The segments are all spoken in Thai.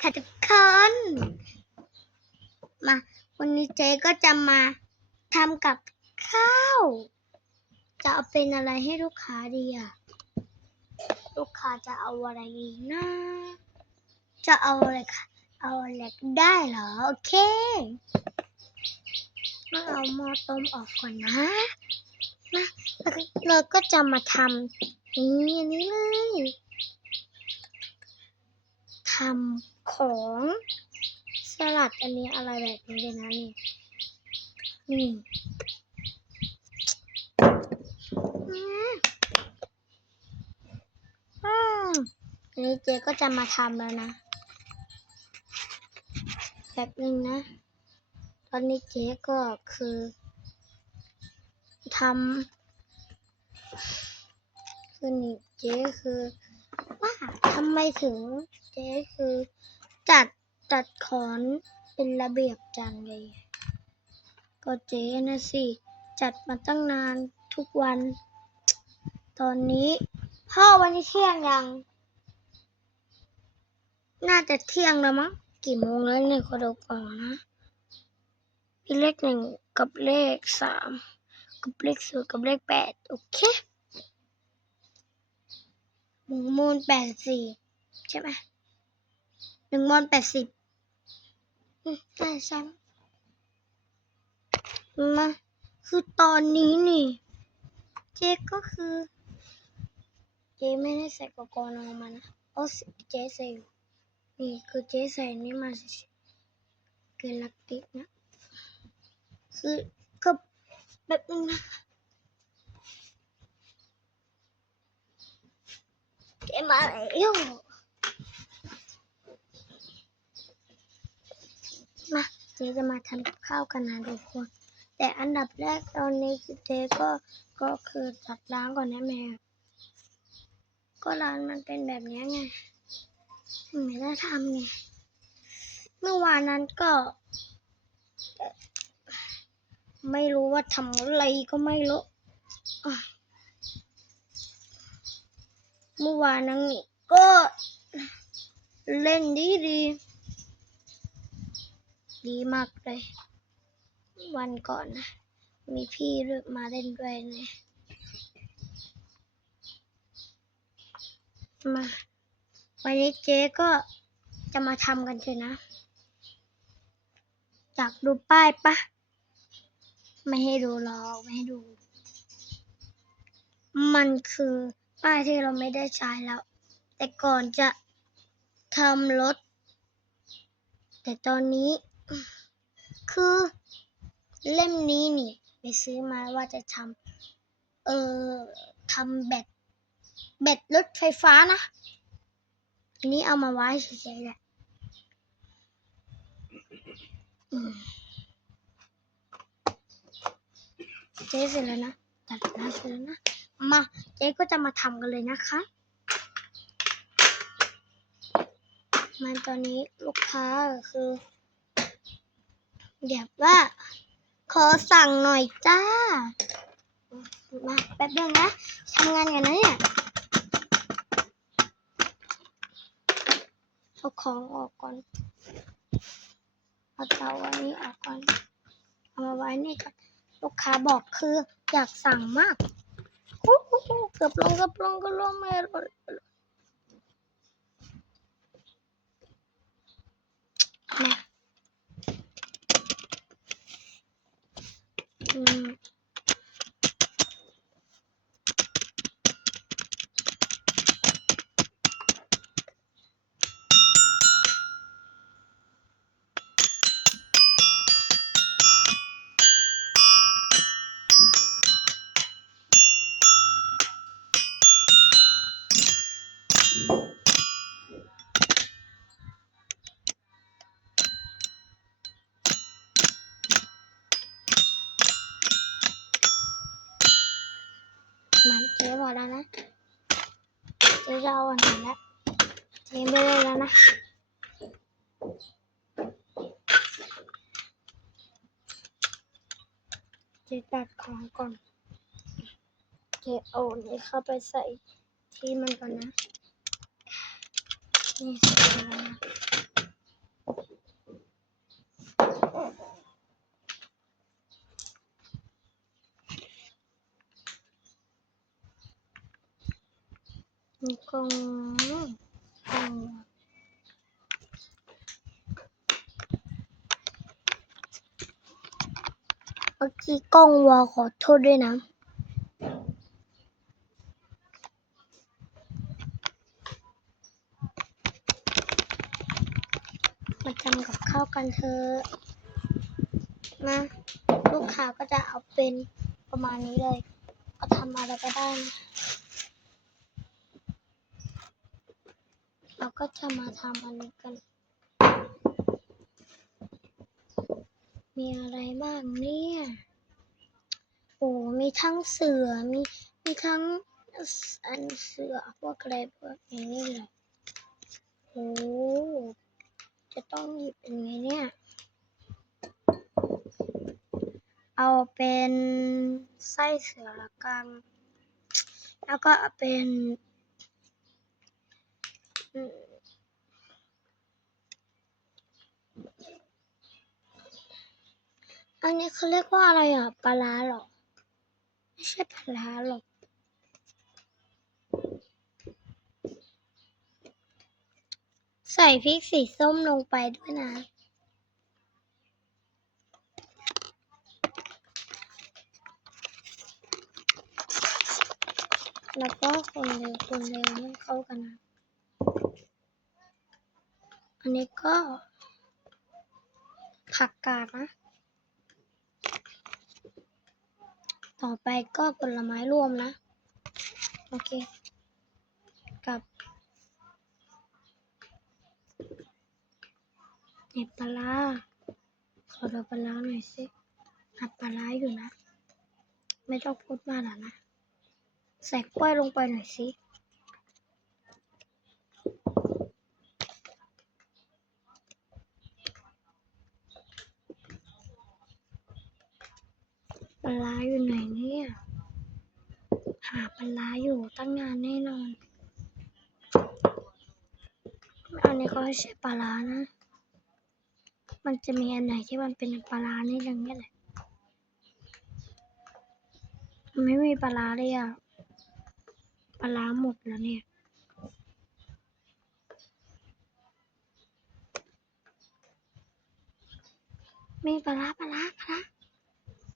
ค่ะทุกคนมา วันนี้เจ๊ก็จะมาทำกับข้าว จะเอาเป็นอะไรให้ลูกค้าดีอะลูกค้าจะเอาอะไรดีนะ จะเอาอะไรคะเอาอะไรก็ได้เหรอ โอเคมาเอาหม้อต้มออกก่อนนะมาเราก็จะมาทำนี่นนี้เลยทำ ของสลัดอันนี้อะไรแบบนี้เลยนะนี่นี่อืมอืมอันนี้เจ๊ก็จะมาทำแล้วนะแบบนึงนะ ตอนนี้เจ๊ก็คือทำคือนี่เจ๊คือว่าทำไมถึงเจ๊คือ จัดจัดขอนเป็นระเบียบจังเลย ก็เจ๊นะสิ จัดมาตั้งนานทุกวัน ตอนนี้พ่อวันนี้เที่ยงยัง น่าจะเที่ยงแล้วมั้ง กี่โมงแล้วเนี่ยขอดูก่อนนะมีเลขหนึ่งกับเลขสามกับเลขศูนย์กับเลขแปดโอเคหนึ่งมูลแปดสี่ใช่ไหม หนึ่งมูลแปดสิบอืมใช่ใช่มาคือตอนนี้นี่ เจ๊ก็คือ เจ๊ไม่ได้ใส่กกนอมานะโอ้เจ๊ใส่อยู่นี่คือเจ๊ใส่นี่มาเฉยๆเกลักติกนะ คือก็แบบนึงนะเกมมาแล้วมา เจ๊จะมาทำกับข้าวกันนะทุกคน แต่อันดับแรกตอนนี้คือเจ๊ก็ก็คือจัดล้างก่อนนะแม่ก็ร้านมันเป็นแบบนี้ไงไม่ได้ทำไงเมื่อวานนั้นก็ ไม่รู้ว่าทำอะไรก็ไม่รู้เมื่อวานนั้นก็เล่นดีดี ดีมากเลย วันก่อนนะ มีพี่เลือกมาเล่นด้วยนะมาวันนี้เจ๊ก็จะมาทำกันเถอะนะอยากดูป้ายปะ ไม่ให้ดูหรอกไม่ให้ดู มันคือป้ายที่เราไม่ได้ใช้แล้ว แต่ก่อนจะทำรถ แต่ตอนนี้ คือเล่มนี้นี่ไปซื้อมาว่าจะทำเออทำแบตแบตรถไฟฟ้านะอันนี้เอามาไว้เฉยๆแหละเจ๊เสร็จแล้วนะตัดหน้าเสร็จแล้วนะ มาเจ๊ก็จะมาทำกันเลยนะคะมันตอนนี้ลูกค้าคือ แบบว่า ขอสั่งหน่อยจ้า มาแป๊บนึงนะทำงานกันนะเนี่ยเอาของออกก่อนเอาเตาอันนี้ออกก่อน เอามาไว้นี่ก่อนลูกค้าบอกคืออยากสั่งมากอู้หูเกือบลงเกือบลงก็ลงไม่รอดม มันเจ๊บอแล้วนะเจ๊จะเอาอันไหนล้วเจ๊ไม่ได้แล้วนะเจ๊ตัดของก่อนเจ๊เอาอันนี้เข้าไปใส่ที่มันก่อนนะนี่ใส่แล้วนะ มี กงกงเมื่อกี้กล้องวอขอโทษด้วยนะมาทำกับข้าวกันเถอะนะ ลูกค้าก็จะเอาเป็นประมาณนี้เลย ก็ทำอะไรก็ได้นะ เรา ก็จะมาทำอันนี้กัน มีอะไรบ้างเนี่ย โอ้ มีทั้งเสือ มี มีทั้งอันเสือพวกอะไรพวกนี้นี่เลยโอ้จะต้องหยิบยังไงเนี่ย เอาเป็นไส้เสือละกัน แล้วก็เป็น อันนี้เขาเรียกว่าอะไรอะปลาหรอไม่ใช่ปลาร้าหรอกใส่พริกสีส้มลงไปด้วยนะ แล้วก็คนเร็วคนเร็วให้เข้ากันนะ อันนี้ก็ผักกาดนะ ต่อไปก็ผลไม้รวมนะ โอเค กับเห็ดปลาขอดูปลาหน่อยสิหัดปลาร้าอยู่นะ ไม่ต้องพูดมากหรอกนะ ใส่กล้วยลงไปหน่อยสิ ปลาร้าอยู่ไหนเนี่ย หาปลาร้าอยู่ตั้งนานแน่นอน อันนี้ ก็ไม่ใช่ปลาร้านะ มันจะมีอันไหนที่มันเป็นปลาร้านี่อย่างนี้แหละไม่มีปลาร้าเลยอะ ปลาร้าหมดแล้วเนี่ยมีปลาปลาร้าปลาร้า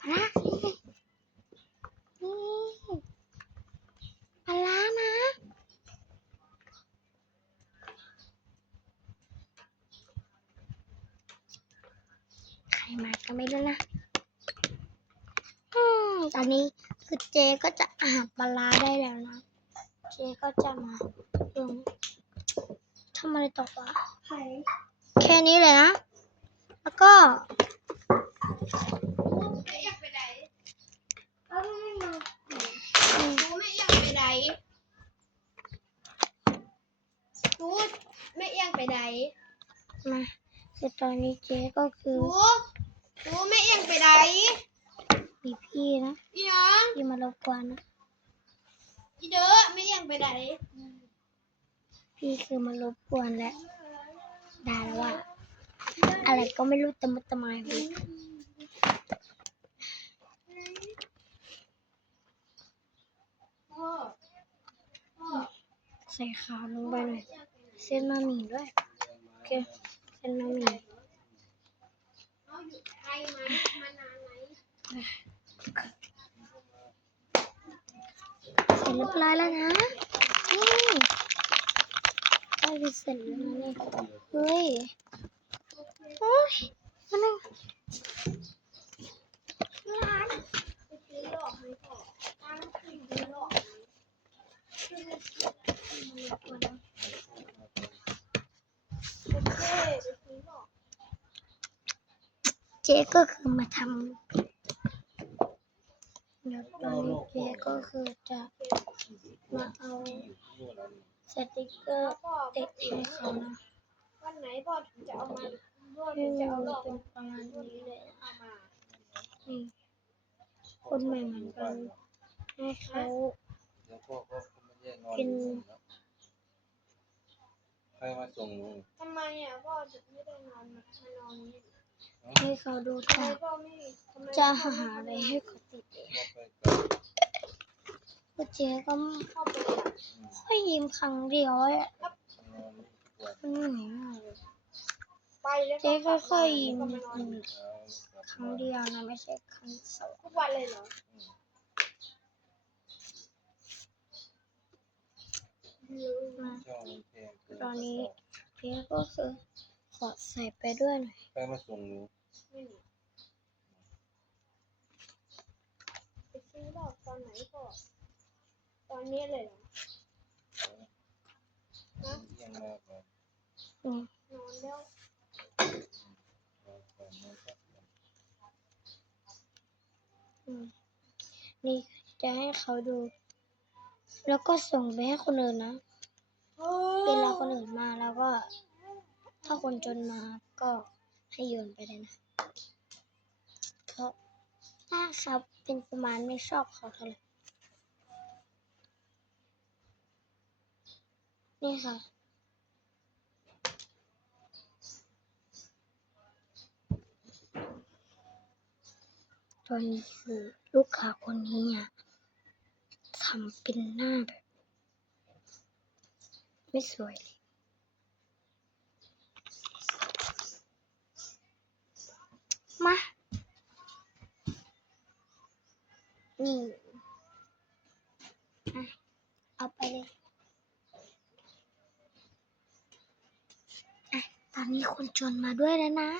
ปลาร้านี่ไงนี่ปลาร้านะ ใครมาก็ไม่รู้นะ อืม ตอนนี้ คือเจก็จะอาบปลาร้าได้แล้วนะ เจก็จะมาลงทำอะไรต่อวะแค่นี้เลยนะ แล้วก็ไม่อยากไปไหนเอาไม่มากูไม่อยากไปไหนกูไม่อยากไปไหนมาคือตอนนี้เจก็คือกูกูไม่อยากไปไหน มีพี่นะอีน้องพี่มารบกวนนะอีเด้อไม่อยากไปไหนพี่คือมารบกวนแหละได้แล้วว่า อะไรก็ไม่รู้ตะมุตะมายไปพ่อพ่อใส่ขาวลงไปหน่อยเส้นมาหมี่ด้วยโอเคเส้นมาหมี่เอาอยู่ไทยไหมมานานไหม เร็จเรียบร้อยแล้วนะนี่ใกล้จะเสร็จแล้วนะเนี่เฮ้ยโอ้ยมันนร้านไปซื้อดอกไหมพ่อร้านซื้อดอกไหมโอเคไปซื้อดอกเจ๊ก็คือมาทำเดี๋ยวตอนนี้เจ๊ก็คือจะ มาเอาสติกเกอร์พ่อติดให้เขานะวันไหนพ่อถึงจะเอามาพ่อถึนี่งจะเอาดอกเป็นประมาณนี้เลยนะเอามานี่คนใหม่เหมือนกันให้เขาเดี๋ยวพ่อก็มาแย่งนอนกินใครมาส่งลุงทำไมอะพ่อถึงไม่ได้นอนมานอนนี่ให้เขาดูทำไมจ้าพ่อไม่ทำไมจะพ่อหาอะไรให้เขาติดเอง ก็ไปกับเฮ้ก็เจ๊ก็เข้าไปเลยอะอืมค่อยยิ้มครั้งเดียวอะนอนนี่ทุกวันมันเหนื่อยมากเลยไปแล้วเจ๊ก็ค่อยๆยิ้มก็มานอนเช้าครั้งเดียวนะไม่ใช่ครั้งสองทุกวันเลยเหรออืมนะเจ้ามันแพงเกินตอนนี้เจ๊ก็คือขอใส่ไปด้วยหน่อยใครมาส่งหนูไม่มีไปซื้อดอกตอนไหนก่อน ตอนนี้เลยเหรอเที่ยงมาก่อนอืมนอนแล้วนอนก่อนนอนสักวันอืมนี่จะให้เขาดู แล้วก็ส่งไปให้คนอื่นนะเวลาคนอื่นมาแล้วก็ ถ้าคนจนมาก็ให้โยนไปเลยนะเพราะถ้าเขาเป็นประมาณไม่ชอบเขาเท่าไหร่ นี่ค่ะ ตอนนี้คือลูกค้าคนนี้อะทำเป็นหน้าแบบ ไม่สวยเลยมา นี่อะเอาไปเลย อนนี้คนจนมาด้วยแล้วนะ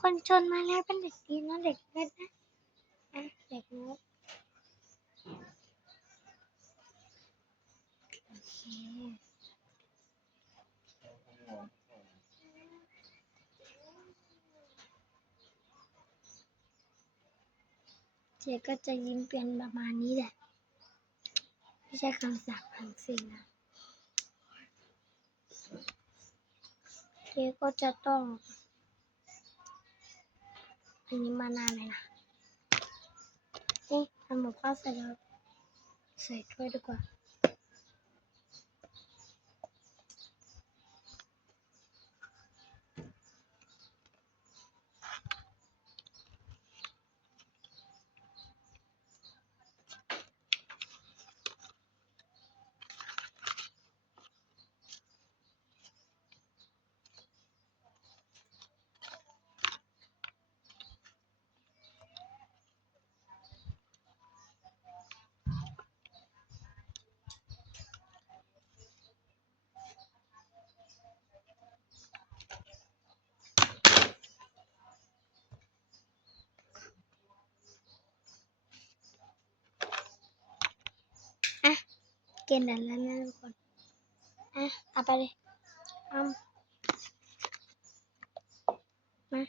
คนจนมาแล้วเป็นเด็กดีนะเด็กเล็กนะอะเด็กนกโอเคเอาข้อกเจ๊ก็จะยิ้มเป็นประมาณนี้แหละ ไม่ใช่คำสั่งทั้งสิ้นนะ เจ๊ก็จะต้อง อันนี้มานานเลยนะนี่ทำหมูข้าวเสร็จแล้วใส่ถ้วยดีกว่า กินดันแล้วนะทุกคนอะเอาไปเลยเอามา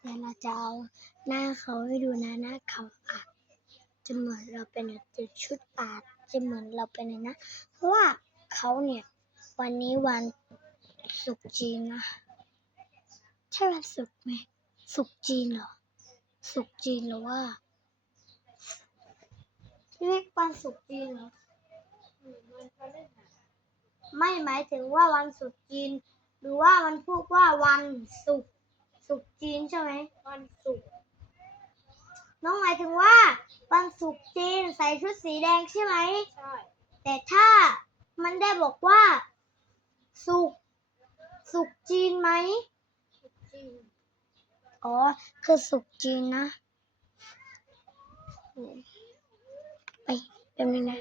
เดี๋ยวเราจะเอาหน้าเขาให้ดูนะหน้าเขาอะจะเหมือนเราเป็นชุดปาดจะเหมือนเราเป็นนะ เพราะว่าเขาเนี่ย วันนี้วันศุกร์จีนะ ใช่วันศุกร์ไหมศุกร์จีนเหรอศุกร์จีนหรือว่าเรียกวันศุกร์จีนเหรออืมมันก็เล่นหาไม่หมายถึงว่าวันศุกร์จีน หรือว่ามันพูดว่าวันศุกร์ศุกร์จีนใช่ไหมวันศุกร์น้องหมายถึงว่า วันศุกร์จีนใส่ชุดสีแดงใช่ไหมใช่แต่ถ้ามันได้บอกว่า ศุกร์ศุกร์จีนไหมศุกร์จีน อ๋อ คือสุกจีนนะ ไปเป็นยังไง